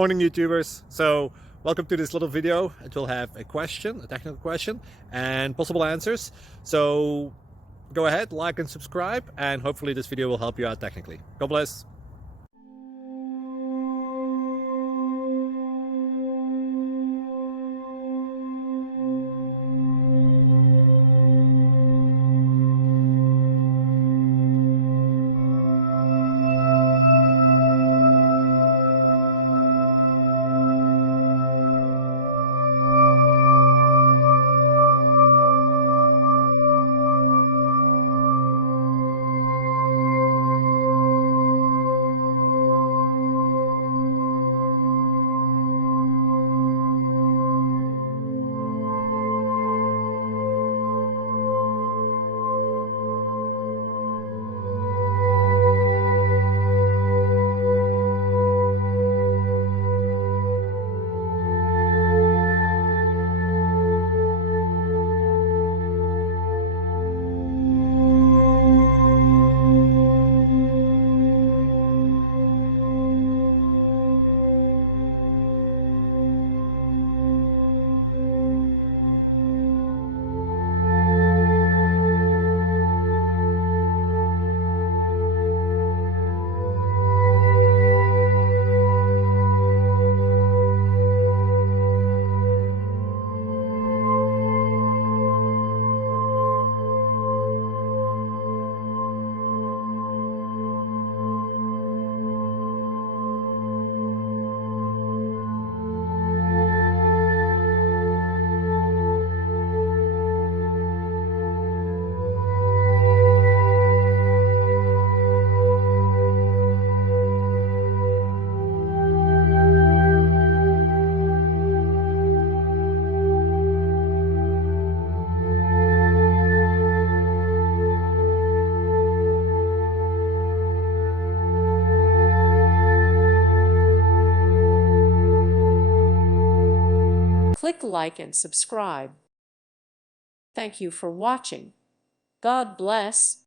Morning YouTubers. So welcome to this little video. It will have a question, a technical question, and possible answers. So go ahead, like and subscribe, and hopefully this video will help you out technically. God bless. Click like and subscribe. Thank you for watching. God bless.